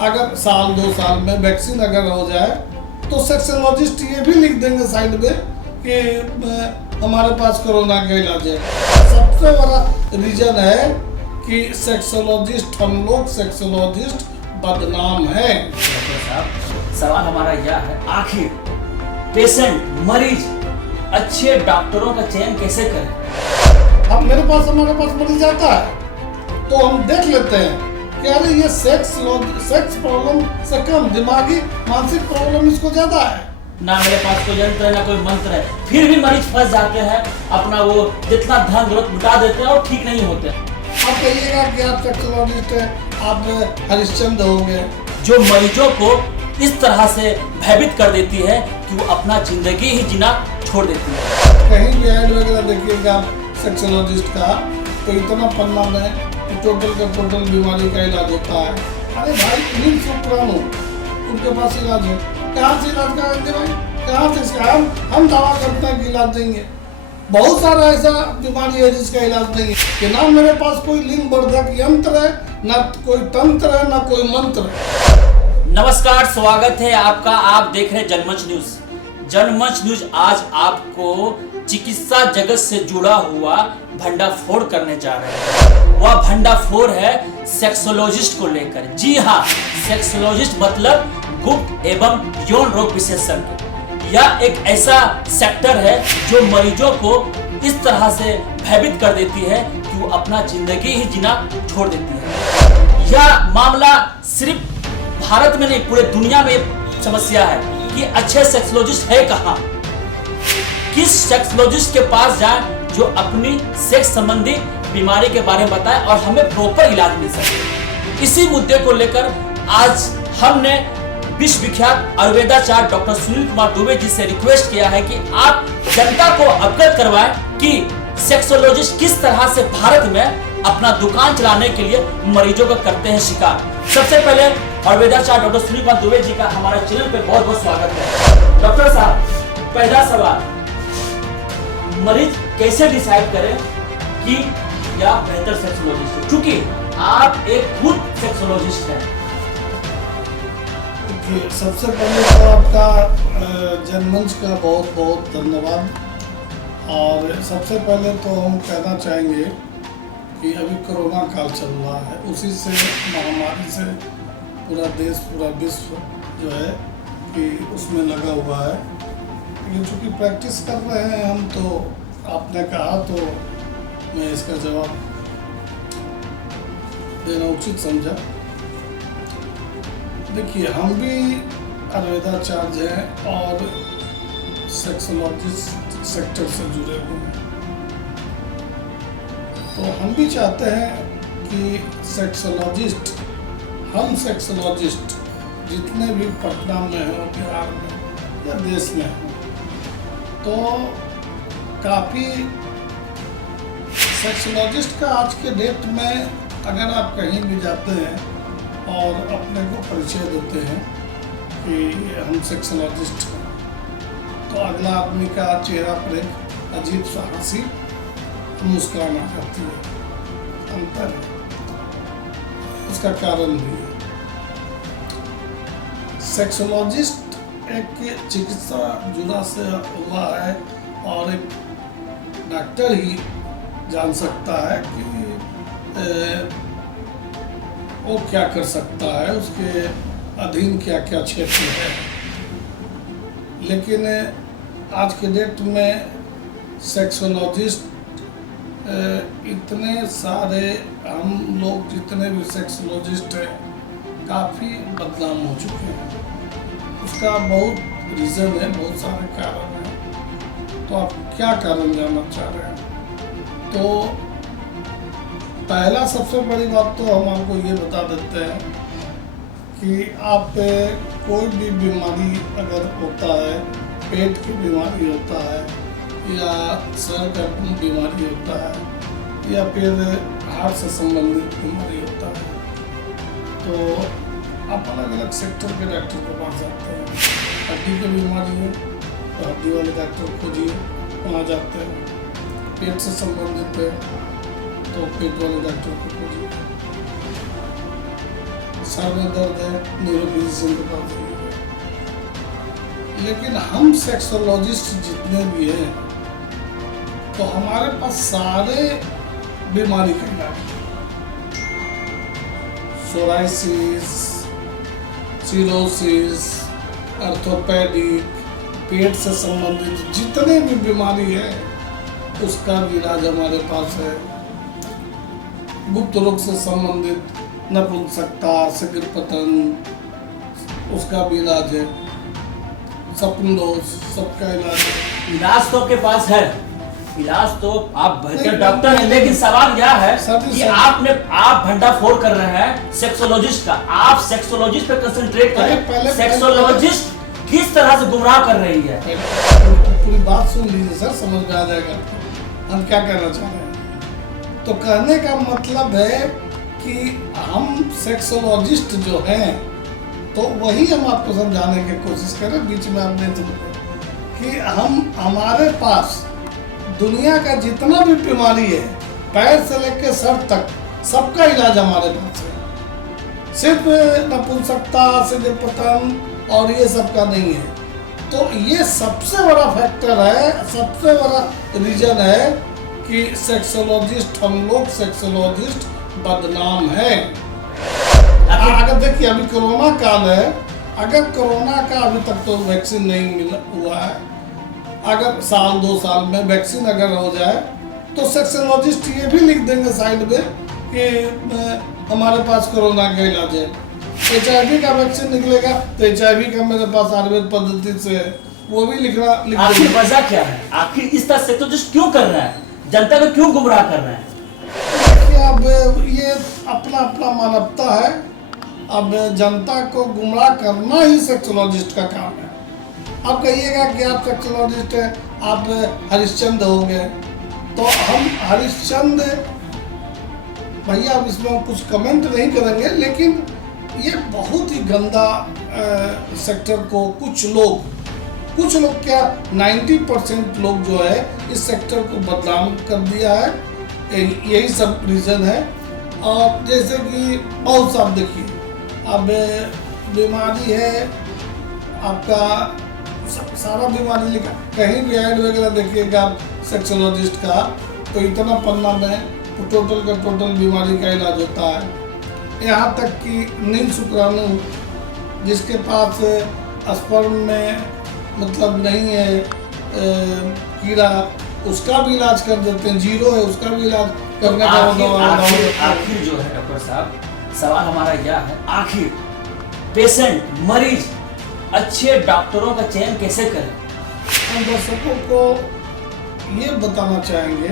अगर साल 2 साल में वैक्सीन अगर हो जाए तो सेक्सोलॉजिस्ट ये भी लिख देंगे साइड में कि हमारे पास कोरोना का इलाज है। सबसे बड़ा रीजन है कि सेक्सोलॉजिस्ट, हम लोग सेक्सोलॉजिस्ट बदनाम है। डॉक्टर साहब, सवाल हमारा यह है, आखिर पेशेंट, मरीज अच्छे डॉक्टरों का चयन कैसे करें? अब हमारे पास मरीज आता है तो हम देख लेते हैं कि अरे ये सेक्स प्रॉब्लम से कम दिमागी मानसिक प्रॉब्लम इसको ज्यादा है। ना मेरे पास कोई यंत्र है ना कोई मंत्र है, फिर भी मरीज फंस जाते हैं, अपना वो जितना धन दौलत लुटा देते हैं और ठीक नहीं होते। आप कहिएगा कि आप सेक्सोलॉजिस्ट हैं, आप हरिश्चंद्र होंगे। जो मरीजों को इस तरह से भयभीत कर देती है कि वो अपना जिंदगी ही जीना छोड़ देती है। कहीं भी ऐड वगैरह देखिएगा सेक्सोलॉजिस्ट का तो इतना पन्ना में टोटल का टोटल बीमारी का इलाज होता है। अरे भाई नील सुप्रानो उनके पास इलाज है, कहाँ से इलाज कराएंगे भाई? कहाँ से इसका हम दावा करते हैं कि इलाज देंगे। बहुत सारा ऐसा बीमारी है जिसका इलाज नहीं है कि ना मेरे पास कोई लिंग वर्धक यंत्र है, ना कोई तंत्र है, ना कोई मंत्र है। नमस्कार, स्वागत है आपका। आप देख रहे हैं जनमंच न्यूज। जनमंच न्यूज आज आपको चिकित्सा जगत से जुड़ा हुआ भंडाफोड़ करने जा रहे हैं। वह भंडाफोड़ है सेक्सोलॉजिस्ट को लेकर। जी हाँ, सेक्सोलॉजिस्ट मतलब गुप्त एवं यौन रोग विशेषज्ञ। यह एक ऐसा सेक्टर है जो मरीजों को इस तरह से भयभीत कर देती है कि वो अपना जिंदगी ही जीना छोड़ देती है। यह मामला सिर्फ भारत में नहीं, पूरे दुनिया में समस्या है कि अच्छे सेक्सोलॉजिस्ट है कहाँ। किस सेक्सोलॉजिस्ट के पास जाएं जो अपनी सेक्स संबंधी बीमारी के बारे में बताए और हमें प्रॉपर इलाज मिल सके। इसी मुद्दे को लेकर आज हमने विश्व विख्यात आयुर्वेदाचार्य डॉक्टर सुनील कुमार दुबे जी से रिक्वेस्ट किया है कि आप जनता को अवगत करवाएं कि सेक्सोलॉजिस्ट किस तरह से भारत में अपना दुकान चलाने के लिए मरीजों को करते हैं शिकार। सबसे पहले आयुर्वेदाचार्य डॉक्टर सुनील कुमार दुबे जी का हमारे चैनल पे बहुत बहुत स्वागत है। डॉक्टर साहब, पहला सवाल, मरीज कैसे डिसाइड करें कि या बेहतर सेक्सोलॉजिस्ट है, क्योंकि आप एक खुद सेक्सोलॉजिस्ट हैं। सबसे पहले तो आपका जनमंच का बहुत बहुत धन्यवाद। और सबसे पहले तो हम कहना चाहेंगे कि अभी कोरोना काल चल रहा है, उसी से महामारी से पूरा देश, पूरा विश्व जो है कि उसमें लगा हुआ है। लेकिन चूँकि प्रैक्टिस कर रहे हैं हम, तो आपने कहा तो मैं इसका जवाब देना उचित समझा। देखिए, हम भी आयुर्वेदाचार्य हैं और सेक्सोलॉजिस्ट सेक्टर से जुड़े हुए हैं, तो हम भी चाहते हैं कि हम सेक्सोलॉजिस्ट जितने भी पटना में हो, बिहार में या देश में हो, तो काफ़ी सेक्सोलॉजिस्ट का आज के डेट में अगर आप कहीं भी जाते हैं और अपने को परिचय देते हैं कि हम सेक्सोलॉजिस्ट हैं, तो अगला आदमी का चेहरा पर एक अजीब सा हंसी मुस्कान आ जाती है। अंतर है, उसका कारण भी है। सेक्सोलॉजिस्ट एक चिकित्सा जुड़ा से हुआ है और एक डॉक्टर ही जान सकता है कि वो क्या कर सकता है, उसके अधीन क्या क्या क्षेत्र है। लेकिन आज के डेट में सेक्सोलॉजिस्ट इतने सारे, हम लोग जितने भी सेक्सोलॉजिस्ट हैं काफ़ी बदनाम हो चुके हैं। उसका बहुत रीज़न है, बहुत सारे कारण हैं। तो आप क्या कारण जानना चाह रहे हैं? तो पहला सबसे बड़ी बात तो हम आपको ये बता देते हैं कि आप कोई भी बीमारी अगर होता है, पेट की बीमारी होता है या सर का बीमारी होता है या फिर हार्ट से संबंधित बीमारी होता है, तो आप अलग अलग सेक्टर के डॉक्टर के पास जाते हैं। हड्डी की बीमारी है तो हड्डी वाले डॉक्टर खोजिए, वहाँ जाते हैं। पेट से संबंधित है तो पेट वाले डॉक्टर को खोजिए। सर में दर्द है, न्यूरोफिजिशियन के पास जाइए। लेकिन हम सेक्सोलॉजिस्ट जितने भी हैं तो हमारे पास सारे बीमारी का इलाज है। सोराइसिस, सिरोसिस, ऑर्थोपेडिक, पेट से संबंधित जितने भी बीमारी है उसका भी इलाज हमारे पास है। गुप्त रोग से संबंधित नपुंसकता, शीघ्रपतन, उसका भी इलाज है। सपन दोष, सबका इलाज है। इलाज तो आपके पास है, इलाज तो आप बेहतर नहीं, डॉक्टर हैं, लेकिन सवाल क्या है कि सर, आप भंडाफोड़ कर रहे हैं सेक्सोलॉजिस्ट का। आप सेक्सोलॉजिस्ट पे कंसंट्रेट करें। सेक्सोलॉजिस्ट किस तरह से गुमराह कर रही है? पूरी बात सुन लीजिए सर, समझ में आ जाएगा हम क्या कहना चाह रहे हैं। तो कहने का मतलब है कि हम सेक्सोलॉजिस्ट जो हैं तो वही हम आपको समझाने की कोशिश करें, बीच में आप नहीं समझे कि हमारे पास दुनिया का जितना भी बीमारी है, पैर से लेकर सर तक, सबका इलाज हमारे पास है। सिर्फ नपुंसकता, शीघ्रपतन और ये सब का नहीं है। तो ये सबसे बड़ा फैक्टर है, सबसे बड़ा रीजन है कि सेक्सोलॉजिस्ट, हम लोग सेक्सोलॉजिस्ट बदनाम है। अगर देखिए अभी कोरोना काल है, अगर कोरोना का अभी तक तो वैक्सीन नहीं मिला हुआ है, अगर साल 2 साल में वैक्सीन अगर हो जाए तो सेक्सोलॉजिस्ट ये भी लिख देंगे साइड में कि हमारे पास कोरोना का इलाज है। HIV का वैक्सीन निकलेगा तो HIV का मेरे पास आयुर्वेद पद्धति से है, वो भी लिख आखिर वजह क्या है? आखिर इस तरह सेक्सोलॉजिस्ट क्यों कर रहा है? जनता को क्यों गुमराह कर रहे हैं? अब ये अपना अपना मानवता है। अब जनता को गुमराह करना ही सेक्सोलॉजिस्ट का काम है। आप कहिएगा कि आप सेक्सोलॉजिस्ट हैं, आप हरिश्चंद्र हो गए, तो हम हरिश्चंद्र भैया, अब इसमें कुछ कमेंट नहीं करेंगे, लेकिन ये बहुत ही गंदा सेक्टर को कुछ लोग क्या 90% लोग जो है इस सेक्टर को बदनाम कर दिया है। यही सब रीज़न है। और जैसे कि बहुत साफ देखिए, अब बीमारी है आपका, सारा बीमारी लिखा, कहीं भी ऐड वगैरह देखिएगा आप सेक्सोलॉजिस्ट का तो इतना पन्ना में टोटल का टोटल बीमारी का इलाज होता है। यहाँ तक कि नील शुक्राणु जिसके पास स्पर्म में मतलब नहीं है कीड़ा, उसका भी इलाज कर देते हैं। जीरो है उसका भी इलाज करने का आखिर जो है डॉक्टर साहब, सवाल हमारा यह है, आखिर पेशेंट, मरीज अच्छे डॉक्टरों का चयन कैसे करें? हम दर्शकों को ये बताना चाहेंगे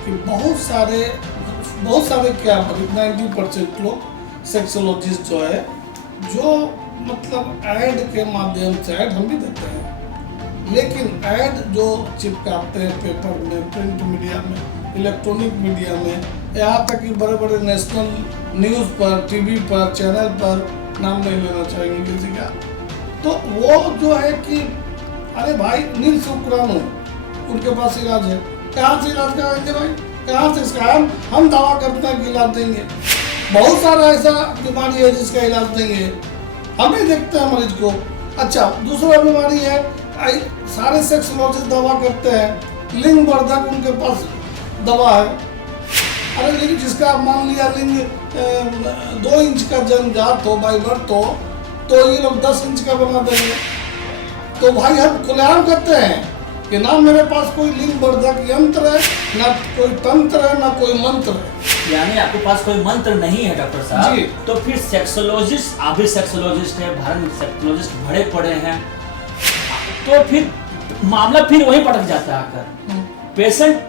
कि बहुत सारे क्या 90% लोग सेक्सोलॉजिस्ट जो है, जो मतलब ऐड के माध्यम से, ऐड हम भी देते हैं, लेकिन ऐड जो चिपकाते हैं पेपर में, प्रिंट मीडिया में, इलेक्ट्रॉनिक मीडिया में, यहाँ तक कि बड़े बड़े नेशनल न्यूज़ पर, टीवी पर, चैनल पर, नाम नहीं लेना चाहेंगे किसी का, तो वो जो है कि अरे भाई नील शुक्राणु उनके पास इलाज है, कहाँ से इलाज कराएंगे भाई, कहाँ से इसका हम दावा करते हैं कि इलाज देंगे। बहुत सारा ऐसा बीमारी है जिसका इलाज नहीं है, हम ही देखते हैं मरीज को। अच्छा, दूसरा बीमारी है, सारे सेक्सोलॉजिस्ट दवा करते हैं लिंग वर्धक, उनके पास दवा है। अरे लेकिन जिसका मान लिया लिंग 2 इंच का जन्मजात हो, बाई बर्थ हो, तो ये लोग 10 इंच का बना देंगे। तो भाई हम खुलेआम करते हैं कि ना मेरे पास कोई लिंग वर्धक यंत्र है, ना कोई तंत्र है, ना कोई मंत्र है। यानी आपके पास कोई मंत्र नहीं है डॉक्टर साहब जी। तो फिर सेक्सोलॉजिस्ट, आप भी सेक्सोलॉजिस्ट हैं, भारत में सेक्सोलॉजिस्ट भरे पड़े हैं, तो फिर मामला फिर वहीं पटक जाता है। आकर पेशेंट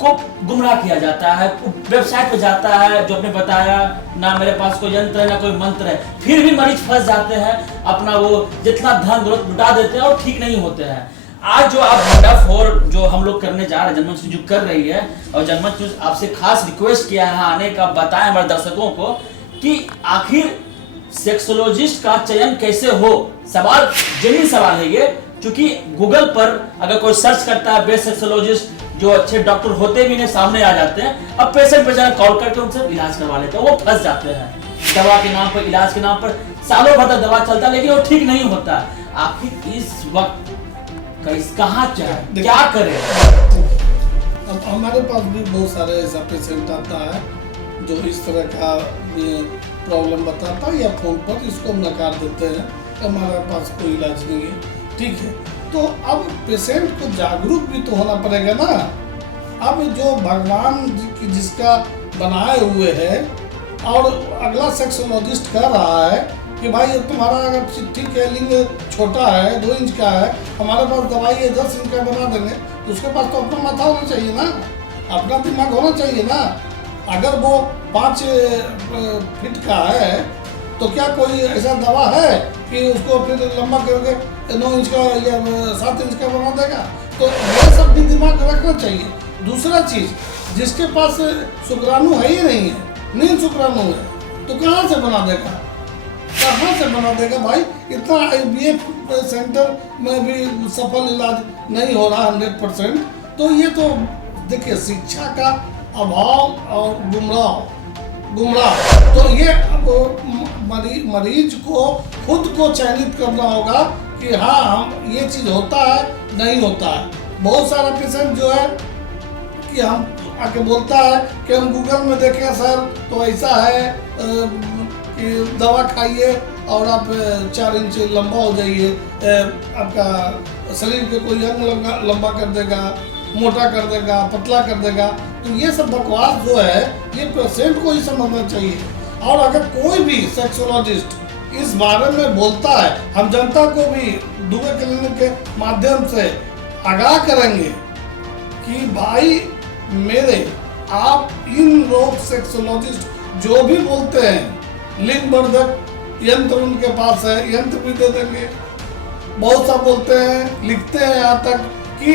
को गुमराह किया जाता है, वेबसाइट पे जाता है जो आपने बताया, ना मेरे पास कोई यंत्र है ना कोई मंत्र है, फिर भी मरीज फंस जाते हैं, अपना वो जितना धन दौलत लुटा देते हैं और ठीक नहीं होते हैं। आज जो आप भंडाफोड़ जो हम लोग करने जा रहे हैं, जनमंच न्यूज कर रही है, और जनमंच न्यूज आपसे खास रिक्वेस्ट किया है आने का, बताएं हमारे दर्शकों को कि आखिर सेक्सोलॉजिस्ट का चयन कैसे हो। सवाल जेन्युइन सवाल है ये, क्योंकि गूगल पर अगर कोई सर्च करता है बेस्ट सेक्सोलॉजिस्ट, जो अच्छे डॉक्टर होते भी नहीं सामने आ जाते हैं, अब पेशेंट बेचारा कॉल करके उनसे इलाज करवा लेते हैं, वो फंस जाते हैं। दवा के नाम पर, इलाज के नाम पर सालों भर तक दवा चलता, लेकिन वो ठीक नहीं होता। आखिर इस वक्त कहाँ जाए, क्या करे? अब हमारे पास भी बहुत सारे ऐसा पेशेंट आता है जो इस तरह का प्रॉब्लम बताता है, या फोन पर इसको नकार देते हैं, हमारे पास कोई इलाज नहीं है, ठीक है। तो अब पेशेंट को जागरूक भी तो होना पड़ेगा ना। अब जो भगवान जिसका बनाए हुए है, और अगला सेक्सोलॉजिस्ट कह रहा है कि भाई तुम्हारा अगर ठीक है, लिंग छोटा है, 2 इंच का है, हमारे पास दवाई है 10 इंच का बना देंगे, तो उसके पास तो अपना माथा होना चाहिए ना, अपना दिमाग होना चाहिए ना। अगर वो 5 फीट का है तो क्या कोई ऐसा दवा है कि उसको फिर लंबा करके 9 इंच का या 7 इंच का बना देगा? तो ये सब भी दिमाग रखना चाहिए। दूसरा चीज, जिसके पास शुक्राणु है ही नहीं है, नील शुक्राणु है, तो कहाँ से बना देगा, कहाँ से बना देगा भाई? इतना IVF सेंटर में भी सफल इलाज नहीं हो रहा 100%। तो ये तो देखिए शिक्षा का अभाव और गुमराह। तो ये अब मरीज को खुद को चयनित करना होगा कि हाँ हम ये चीज़ होता है, नहीं होता है। बहुत सारा पेशेंट जो है कि हम आके बोलता है कि हम गूगल में देखें सर, तो ऐसा है कि दवा खाइए और आप 4 इंच लंबा हो जाइए, आपका शरीर के कोई अंग लंबा कर देगा, मोटा कर देगा, पतला कर देगा। तो ये सब बकवास जो है ये पेशेंट को ही समझना चाहिए। और अगर कोई भी सेक्सोलॉजिस्ट इस बारे में बोलता है, हम जनता को भी दुबे क्लिनिक के माध्यम से आगाह करेंगे कि भाई मेरे आप इन रोग सेक्सोलॉजिस्ट जो भी बोलते हैं, लिंग वर्धक यंत्र उनके पास है, यंत्र भी दे देंगे। बहुत सा बोलते हैं, लिखते हैं यहाँ तक कि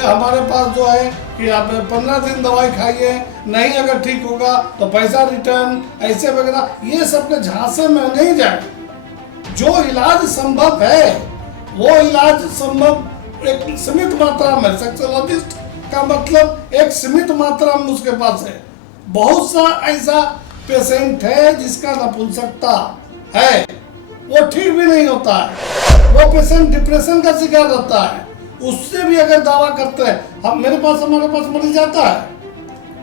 हमारे पास जो है कि आप 15 दिन दवाई खाइए, नहीं अगर ठीक होगा तो पैसा रिटर्न, ऐसे वगैरह। ये सब के झांसे में नहीं जाए। जो इलाज संभव है वो इलाज संभव एक सीमित मात्रा में, सेक्सोलॉजिस्ट का मतलब एक सीमित मात्रा में उसके पास है। बहुत सा ऐसा पेशेंट है जिसका नपुंसकता है, वो ठीक भी नहीं होता है, वो पेशेंट डिप्रेशन का शिकार रहता है। उससे भी अगर दावा करते हैं, हमारे पास मरीज आता है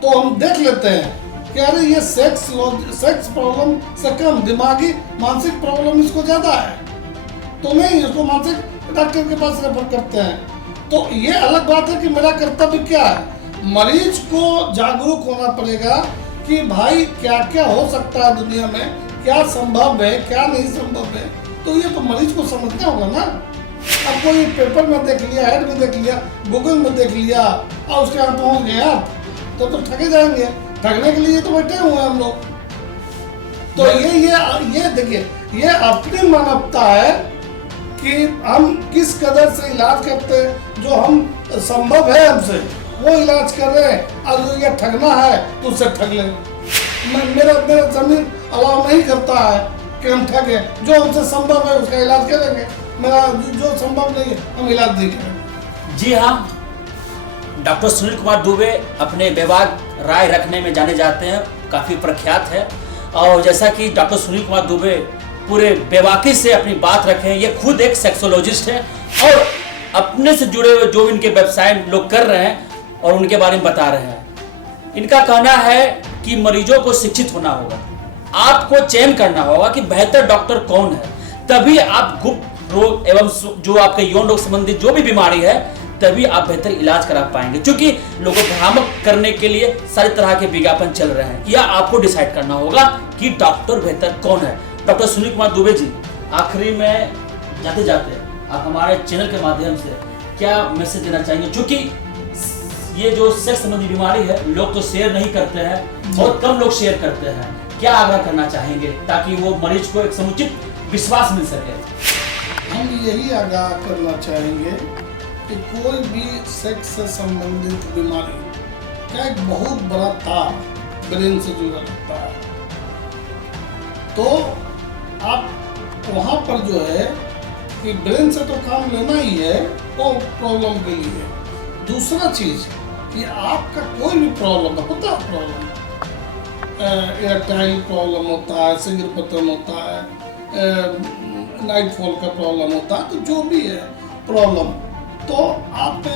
तो हम देख लेते हैं कि अरे ये सेक्स प्रॉब्लम से कम दिमागी मानसिक प्रॉब्लम इसको ज्यादा है, तो नहीं इसको मानसिक डॉक्टर के पास रेफर करते हैं। तो ये अलग बात है कि मेरा कर्तव्य क्या है, मरीज को जागरूक होना पड़ेगा कि भाई क्या क्या हो सकता है दुनिया में, क्या संभव है क्या नहीं संभव है। तो ये तो मरीज को समझना होगा ना। अब कोई पेपर में देख लिया, हेड में देख लिया, गूगल में देख लिया और उसके यहाँ पहुँच गए आप, तो ठगे जाएंगे। ठगने के लिए तो बैठे हुए हैं हम लोग। तो ये देखिए, ये अपनी मानवता है कि हम किस कदर से इलाज करते हैं, जो हम संभव है हमसे वो इलाज कर रहे हैं, और जो ये ठगना है तो उससे ठग लें। मेरा जमीन अलाउ नहीं करता है कि हम ठगे, जो हमसे संभव है उसका इलाज करेंगे, मेरा जो संभव नहीं है हम इलाज नहीं करेंगे। जी हाँ, डॉक्टर सुनील कुमार दुबे अपने बेबाक राय रखने में जाने जाते हैं, काफ़ी प्रख्यात है। और जैसा कि डॉक्टर सुनील कुमार दुबे पूरे बेबाकी से अपनी बात रखें, ये खुद एक सेक्सोलॉजिस्ट है और अपने से जुड़े हुए जो इनके वेबसाइट लोग कर रहे हैं और उनके बारे में बता रहे हैं। इनका कहना है कि मरीजों को शिक्षित होना होगा, आपको चयन करना होगा कि बेहतर डॉक्टर कौन है, तभी आप गुप्त रोग एवं जो आपके यौन रोग संबंधी जो भी बीमारी है तभी आप बेहतर इलाज करा पाएंगे। क्योंकि लोगों को भ्रामक करने के लिए सारी तरह के विज्ञापन चल रहे हैं, या आपको डिसाइड करना होगा कि डॉक्टर बेहतर कौन है। डॉक्टर सुनील कुमार दुबे जी, आखिरी में जाते जाते आप हमारे चैनल के माध्यम से क्या मैसेज देना चाहेंगे? क्योंकि ये जो सेक्स संबंधी बीमारी है लोग तो शेयर नहीं करते हैं, बहुत कम लोग शेयर करते हैं, क्या आग्रह करना चाहेंगे ताकि वो मरीज को एक समुचित विश्वास मिल सके? हम यही आगाह करना चाहेंगे कि कोई भी सेक्स से संबंधित बीमारी का एक बहुत बड़ा तार ब्रेन से जुड़ा रहता है। तो आप वहाँ पर जो है कि ब्रेन से तो काम लेना ही है वो प्रॉब्लम के लिए। दूसरा चीज कि आपका कोई भी प्रॉब्लम होता है, प्रॉब्लम इरेक्टाइल प्रॉब्लम होता है, शीघ्रपतन होता है, नाइट फॉल का प्रॉब्लम होता है, तो जो भी है प्रॉब्लम, तो आप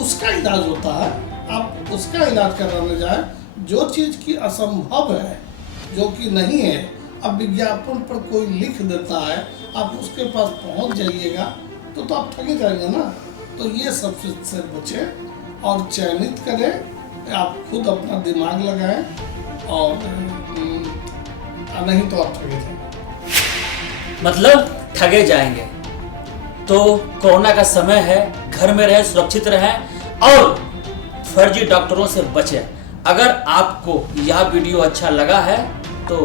उसका इलाज होता है, आप उसका इलाज कराने जाए। जो चीज़ की असंभव है, जो कि नहीं है, अब विज्ञापन पर कोई लिख देता है, आप उसके पास पहुंच जाइएगा तो आप ठगे जाएंगे ना। तो ये सबसे से बचें और चयनित करें, आप खुद अपना दिमाग लगाएं, और नहीं तो आप ठगे जाएंगे। मतलब ठगे जाएंगे। तो कोरोना का समय है, घर में रहें, सुरक्षित रहें और फर्जी डॉक्टरों से बचें। अगर आपको यह वीडियो अच्छा लगा है तो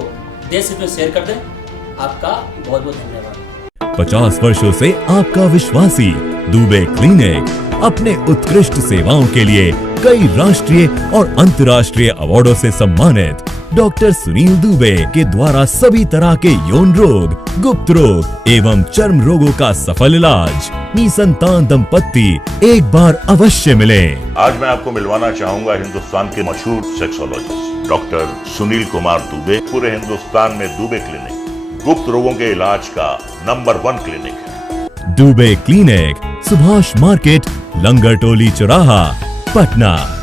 देश में शेयर कर दें। आपका बहुत बहुत धन्यवाद। 50 वर्षों से आपका विश्वासी दुबे क्लिनिक अपने उत्कृष्ट सेवाओं के लिए कई राष्ट्रीय और अंतर्राष्ट्रीय अवार्डों से सम्मानित डॉक्टर सुनील दुबे के द्वारा सभी तरह के यौन रोग, गुप्त रोग एवं चर्म रोगों का सफल इलाज। निसंतान दंपत्ति एक बार अवश्य मिले। आज मैं आपको मिलवाना चाहूंगा हिंदुस्तान के मशहूर सेक्सोलॉजिस्ट डॉक्टर सुनील कुमार दुबे। पूरे हिंदुस्तान में दुबे क्लिनिक गुप्त रोगों के इलाज का नंबर 1 क्लिनिक है। दुबे क्लिनिक, सुभाष मार्केट, लंगर टोली चौराहा, पटना।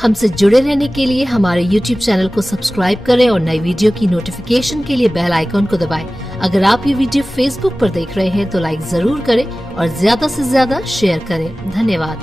हमसे जुड़े रहने के लिए हमारे YouTube चैनल को सब्सक्राइब करें और नई वीडियो की नोटिफिकेशन के लिए बेल आइकॉन को दबाएं। अगर आप ये वीडियो Facebook पर देख रहे हैं तो लाइक जरूर करें और ज्यादा से ज्यादा शेयर करें। धन्यवाद।